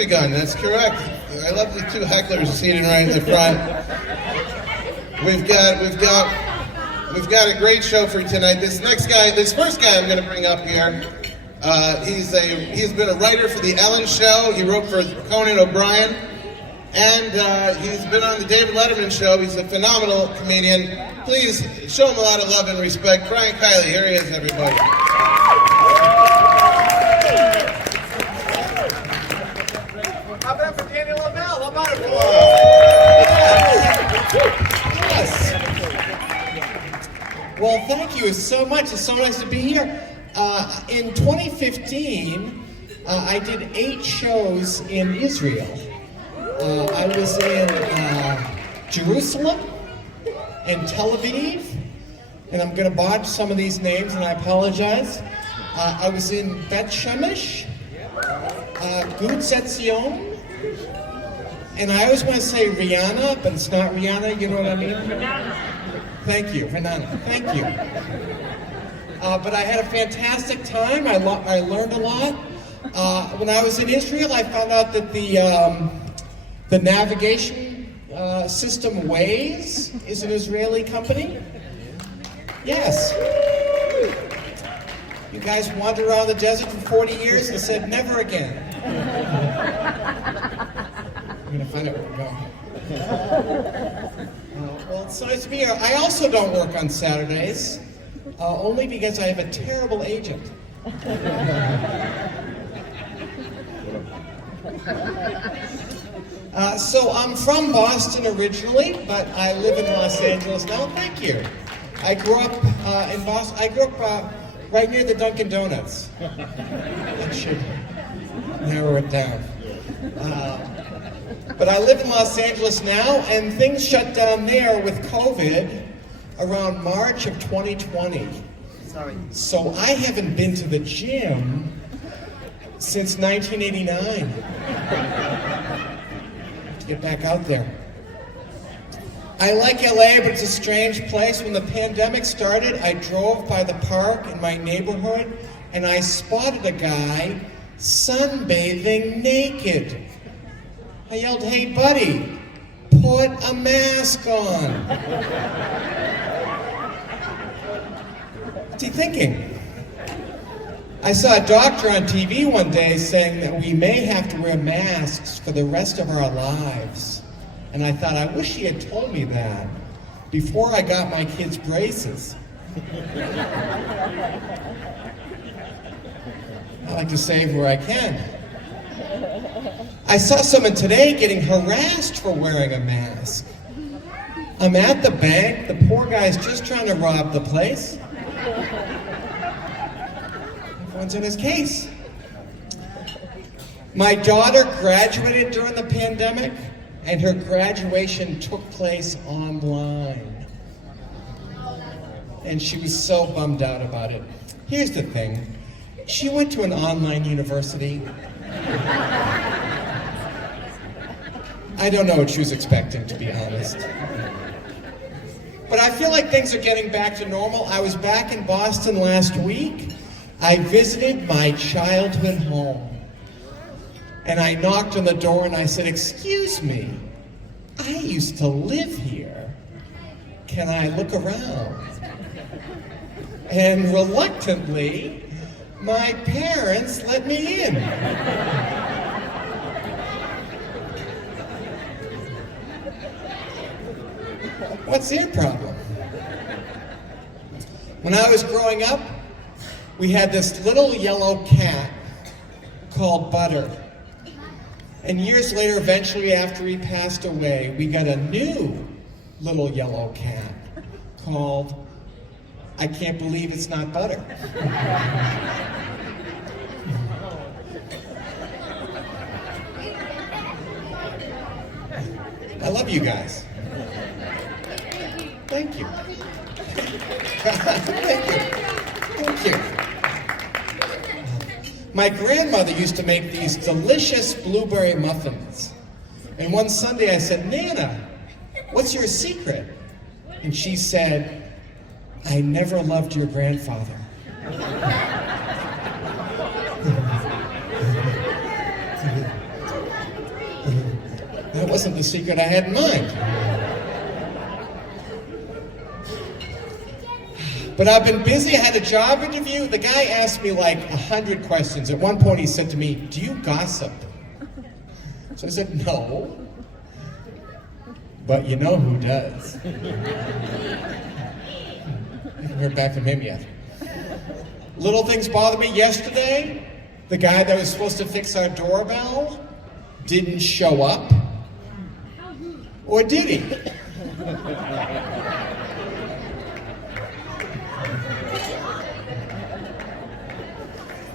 begun. That's correct. I love the two hecklers seated right in the front. We've got a great show for you tonight. This first guy I'm going to bring up here, he's been a writer for the Ellen Show. He wrote for Conan O'Brien, and he's been on the David Letterman Show. He's a phenomenal comedian. Please show him a lot of love and respect. Brian Kiley, here he is, everybody. How about for Daniel Lavelle? How about it for Yes. Well, thank you so much. It's so nice to be here. In 2015, I did 8 shows in Israel. I was in Jerusalem and Tel Aviv, and I'm going to botch some of these names, and I apologize. I was in Bet Shemesh, Gush Etzion, and I always want to say Rihanna, but it's not Rihanna, you know what I mean? Thank you, Renana, thank you. But I had a fantastic time. I learned a lot. When I was in Israel, I found out that the navigation system Waze is an Israeli company. Yes. You guys wandered around the desert for 40 years and said never again. I'm going to find out where we're going. Well, it's nice to be here. I also don't work on Saturdays, only because I have a terrible agent. So I'm from Boston originally, but I live in Los Angeles now. Thank you. I grew up in Boston. I grew up right near the Dunkin' Donuts. That should narrow it down. But I live in Los Angeles now, and things shut down there with COVID around March of 2020. Sorry. So I haven't been to the gym since 1989. To get back out there. I like LA, but it's a strange place. When the pandemic started, I drove by the park in my neighborhood, and I spotted a guy sunbathing naked. I yelled, "Hey buddy, put a mask on." What's he thinking? I saw a doctor on TV one day saying that we may have to wear masks for the rest of our lives. And I thought, I wish he had told me that before I got my kids braces. I like to save where I can. I saw someone today getting harassed for wearing a mask. I'm at the bank, the poor guy's just trying to rob the place. Everyone's in his case. My daughter graduated during the pandemic, and her graduation took place online. And she was so bummed out about it. Here's the thing. She went to an online university. I don't know what she was expecting, to be honest. But I feel like things are getting back to normal. I was back in Boston last week. I visited my childhood home. And I knocked on the door and I said, "Excuse me, I used to live here. Can I look around?" And reluctantly, my parents let me in. What's their problem? When I was growing up, we had this little yellow cat called Butter. And years later, eventually after he passed away, we got a new little yellow cat called I Can't Believe It's Not Butter. I love you guys. Thank you. Thank you. Thank you. My grandmother used to make these delicious blueberry muffins. And one Sunday I said, "Nana, what's your secret?" And she said, "I never loved your grandfather." That wasn't the secret I had in mind. But I've been busy. I had a job interview. The guy asked me like 100 questions. At one point he said to me, "Do you gossip?" So I said, "No. But you know who does." I haven't heard back from him yet. Little things bother me. Yesterday, the guy that was supposed to fix our doorbell didn't show up. Or did he?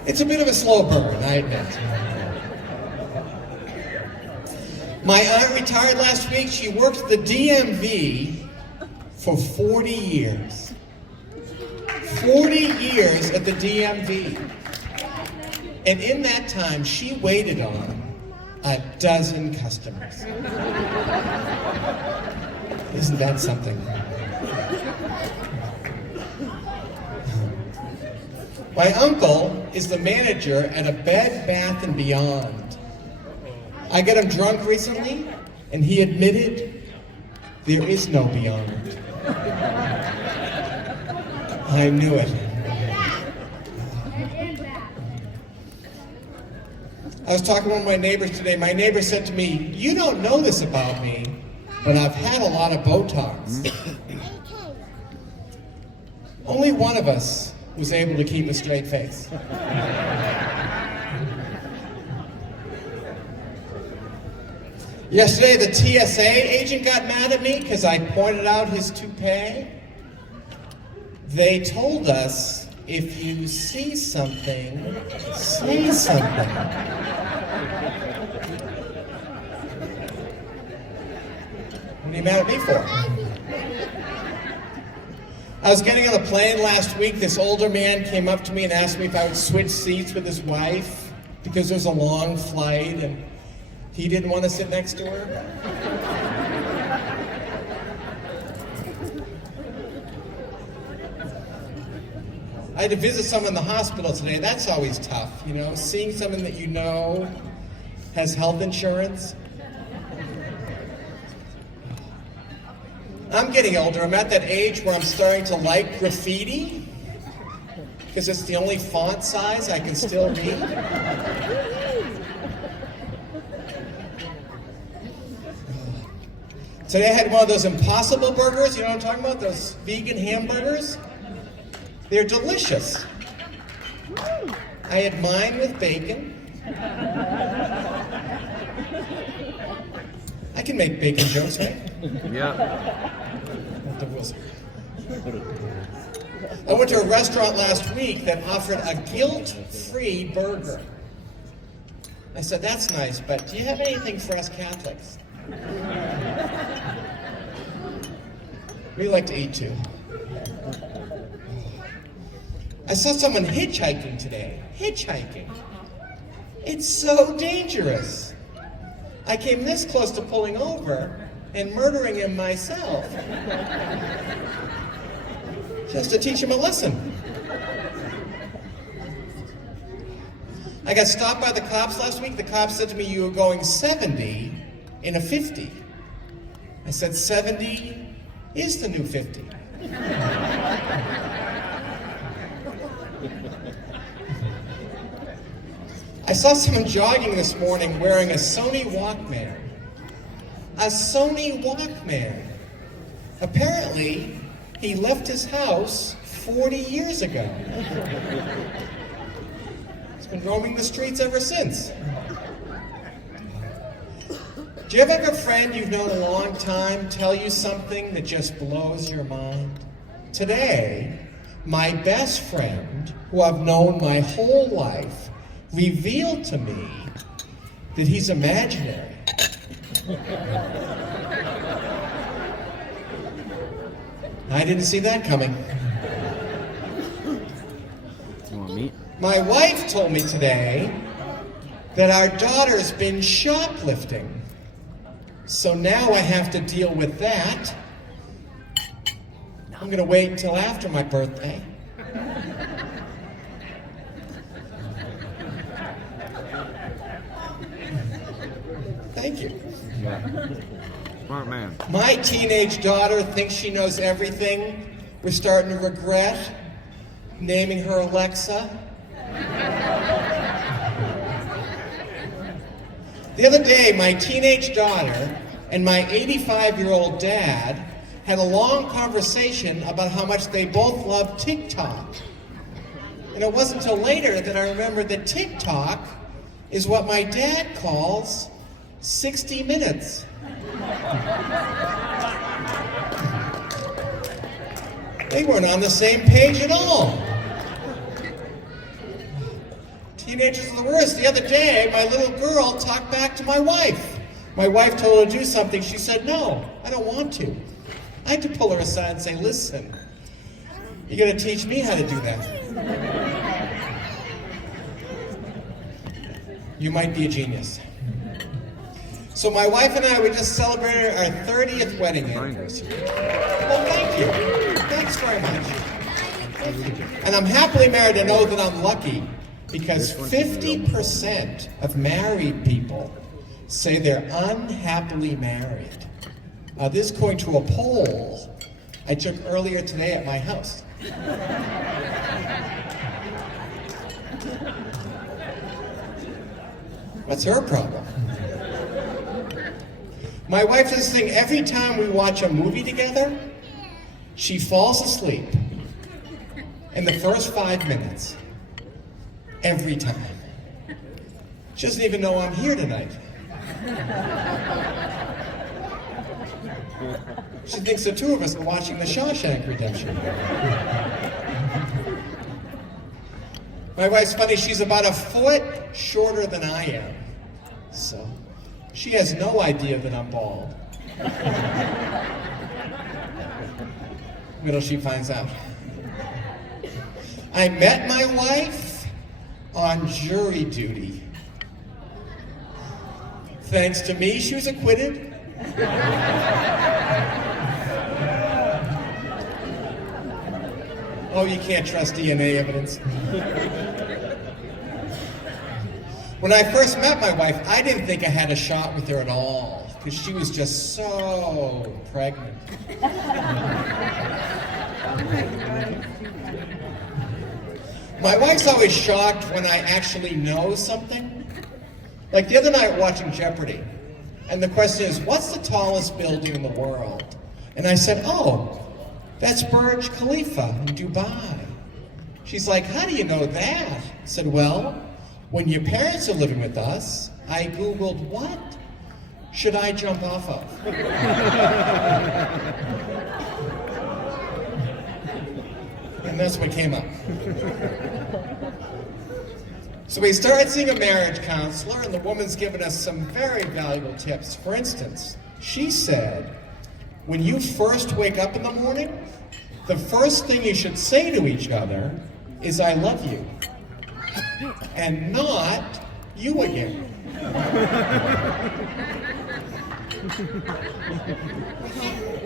It's a bit of a slow burn, I admit. My aunt retired last week. She worked at the DMV for 40 years. 40 years at the DMV. And in that time, she waited on a dozen customers. Isn't that something? My uncle is the manager at a Bed Bath & Beyond. I got him drunk recently, and he admitted there is no beyond. I knew it. I was talking to one of my neighbors today. My neighbor said to me, "You don't know this about me, but I've had a lot of Botox." Only one of us was able to keep a straight face. Yesterday, the TSA agent got mad at me because I pointed out his toupee. They told us, if you see something, say something. What are you mad at me for? I was getting on a plane last week. This older man came up to me and asked me if I would switch seats with his wife because there's a long flight and he didn't want to sit next to her. I had to visit someone in the hospital today. That's always tough, you know, seeing someone that you know has health insurance. I'm getting older. I'm at that age where I'm starting to like graffiti because it's the only font size I can still read. Today I had one of those Impossible burgers. You know what I'm talking about? Those vegan hamburgers. They're delicious. I had mine with bacon. I can make bacon jokes, right? Yeah. The rules. I went to a restaurant last week that offered a guilt-free burger. I said, "That's nice, but do you have anything for us Catholics?" We like to eat too. I saw someone hitchhiking today. Hitchhiking. It's so dangerous. I came this close to pulling over and murdering him myself. Just to teach him a lesson. I got stopped by the cops last week. The cops said to me, "You were going 70 in a 50. I said, 70 is the new 50. I saw someone jogging this morning wearing a Sony Walkman. A Sony Walkman. Apparently, he left his house 40 years ago. He's been roaming the streets ever since. Do you ever have a friend you've known a long time tell you something that just blows your mind? Today, my best friend, who I've known my whole life, revealed to me that he's imaginary. I didn't see that coming. You want meat? My wife told me today that our daughter's been shoplifting. So now I have to deal with that. I'm going to wait until after my birthday. Thank you. Smart man. My teenage daughter thinks she knows everything. We're starting to regret naming her Alexa. The other day, my teenage daughter and my 85-year-old dad had a long conversation about how much they both love TikTok. And it wasn't until later that I remembered that TikTok is what my dad calls 60 minutes. They weren't on the same page at all. Teenagers are the worst. The other day, my little girl talked back to my wife. My wife told her to do something. She said, no, I don't want to. I had to pull her aside and say, listen, you're going to teach me how to do that. You might be a genius. So my wife and I, we just celebrated our 30th wedding anniversary. Well, thank you. Thanks very much. Thank you. And I'm happily married. I know that I'm lucky because 50% of married people say they're unhappily married. This is according to a poll I took earlier today at my house. What's her problem? My wife does this thing every time we watch a movie together. She falls asleep in the first 5 minutes. Every time. She doesn't even know I'm here tonight. She thinks the two of us are watching The Shawshank Redemption. My wife's funny, she's about a foot shorter than I am. So, she has no idea that I'm bald. Wait till she finds out. I met my wife on jury duty. Thanks to me, she was acquitted. Oh, you can't trust DNA evidence. When I first met my wife, I didn't think I had a shot with her at all, because she was just so pregnant. My wife's always shocked when I actually know something. Like the other night watching Jeopardy, and the question is, what's the tallest building in the world? And I said, oh, that's Burj Khalifa in Dubai. She's like, how do you know that? I said, well, when your parents are living with us, I Googled, what should I jump off of? And that's what came up. So we started seeing a marriage counselor, and the woman's given us some very valuable tips. For instance, she said, when you first wake up in the morning, the first thing you should say to each other is, I love you. And not, you again.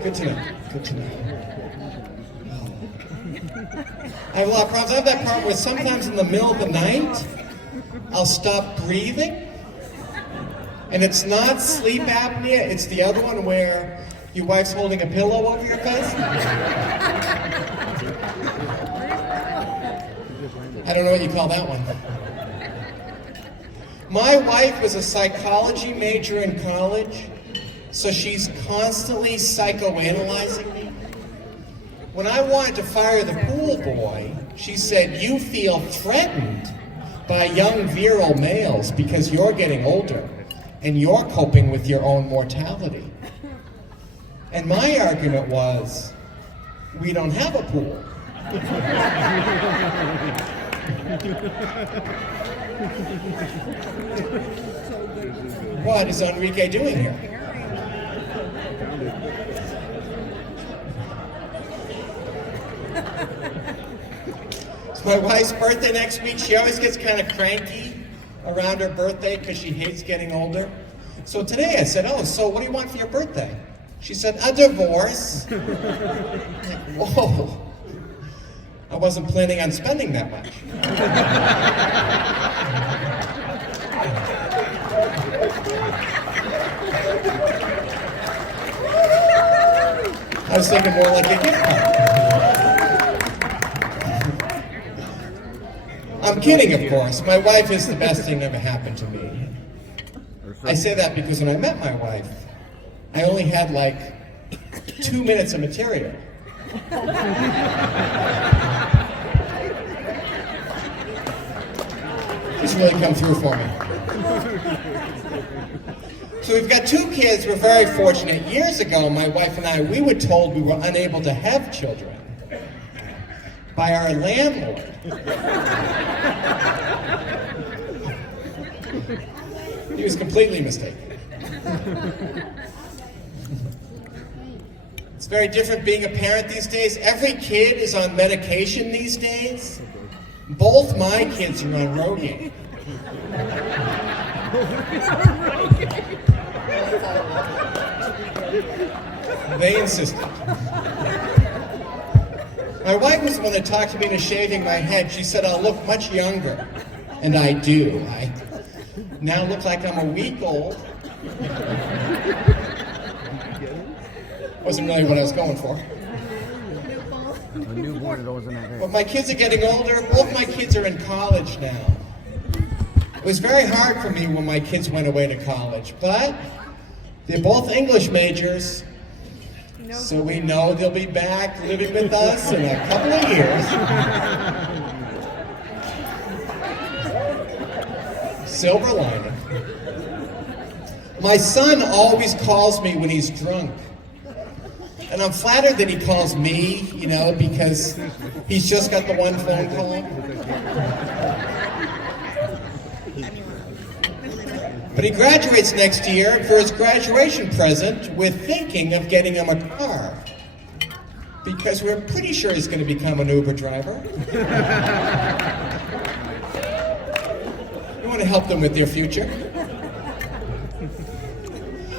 Good to know. Good to know. I have a lot of problems. I have that problem where sometimes in the middle of the night, I'll stop breathing. And it's not sleep apnea, it's the other one where your wife's holding a pillow over your face. I don't know what you call that one. My wife was a psychology major in college, so she's constantly psychoanalyzing me. When I wanted to fire the pool boy, she said, you feel threatened by young virile males because you're getting older and you're coping with your own mortality. And my argument was, we don't have a pool. What is Enrique doing here? It's my wife's birthday next week. She always gets kind of cranky around her birthday because she hates getting older. So today I said, oh, so what do you want for your birthday? She said, a divorce. Oh, I wasn't planning on spending that much. was thinking more like a gift card. I'm kidding, of course. My wife is the best thing that ever happened to me. I say that because when I met my wife, I only had like 2 minutes of material. She's really come through for me. So we've got 2 kids. We're very fortunate. Years ago, my wife and I, we were told we were unable to have children by our landlord. He was completely mistaken. It's very different being a parent these days. Every kid is on medication these days. Both my kids are on Rogaine. They insisted. My wife was the one that talked to me into shaving my head. She said I'll look much younger. And I do. I now look like I'm a week old. Wasn't really what I was going for. A newborn goes in that head. But my kids are getting older. Both my kids are in college now. It was very hard for me when my kids went away to college, but they're both English majors, so we know they'll be back living with us in a couple of years. Silver lining. My son always calls me when he's drunk. And I'm flattered that he calls me, you know, because he's just got the one phone call. But he graduates next year, and for his graduation present, we're thinking of getting him a car. Because we're pretty sure he's going to become an Uber driver. We want to help them with their future.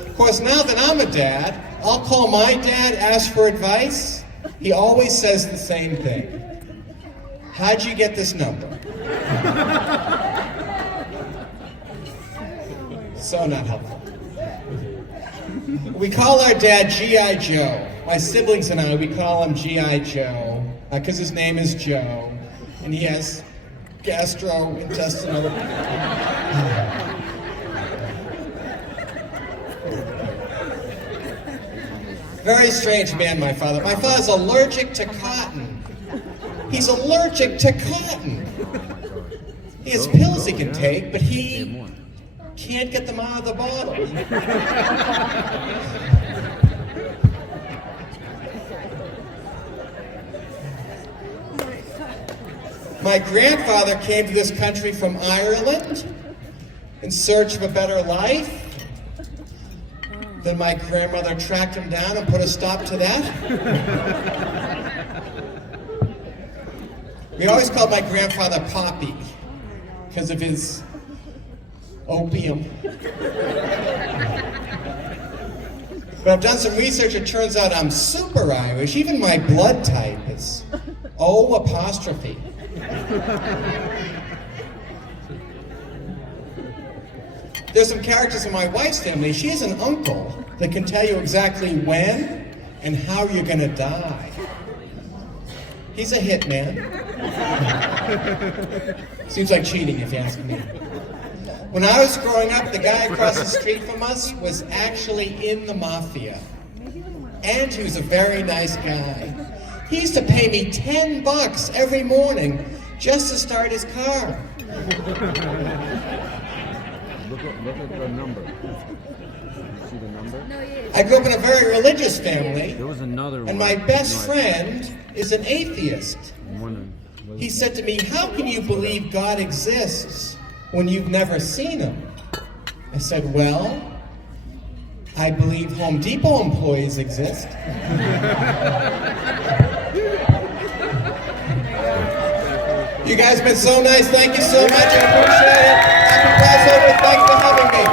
Of course, now that I'm a dad, I'll call my dad, ask for advice. He always says the same thing. How'd you get this number? So not helpful. We call our dad G.I. Joe. My siblings and I, we call him G.I. Joe, because his name is Joe, and he has gastrointestinal... Very strange man, my father. My father's allergic to cotton. He's allergic to cotton. He has pills he can take, but he can't get them out of the bottle. My grandfather came to this country from Ireland in search of a better life. Then my grandmother tracked him down and put a stop to that. We always called my grandfather Poppy because of his opium. But I've done some research. It turns out I'm super Irish. Even my blood type is O apostrophe. There's some characters in my wife's family. She has an uncle that can tell you exactly when and how you're going to die. He's a hitman. Seems like cheating if you ask me. When I was growing up, the guy across the street from us was actually in the mafia. And he was a very nice guy. He used to pay me $10 every morning just to start his car. Look at the number. You see the number? I grew up in a very religious family. There was another one. And my best friend is an atheist. He said to me, "How can you believe God exists when you've never seen him?" I said, "Well, I believe Home Depot employees exist." You guys have been so nice. Thank you so much. I appreciate it. Happy Passover. Thanks for having me.